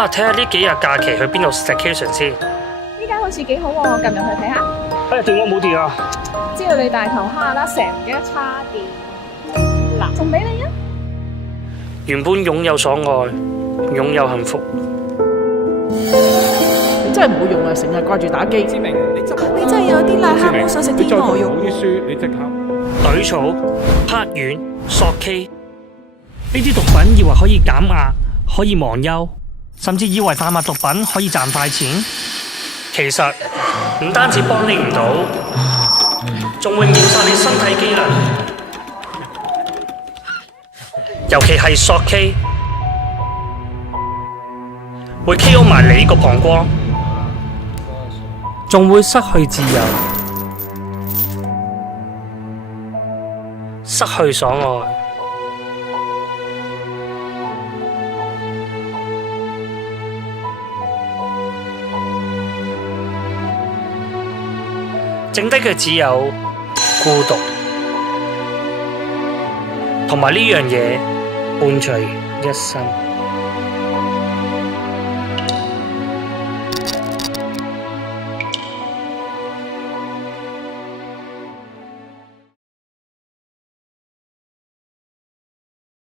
啊，睇下呢幾日假期去邊度 staycation 先。呢間好似幾好喎，我撳入去睇下。哎，電話冇電啊！知道你大頭蝦啦，成唔記得叉電。嗱，送俾你啊！原本擁有所愛，擁有幸福。你真係唔好用啦，成日掛住打機。志明，你執你真係有啲癩蝦，好想食天鵝肉。啲書，你即刻。隊草、拍丸、索 K，呢啲毒品以為可以減壓，可以忘憂，甚至以為販賣毒品可以賺快錢。其實唔單止幫你唔到，仲會秒殺你身體機能。尤其係索 K，會 KO 埋你個膀胱，仲會失去自由，失去所愛。剩低嘅只有孤獨，同埋呢樣嘢伴隨一生。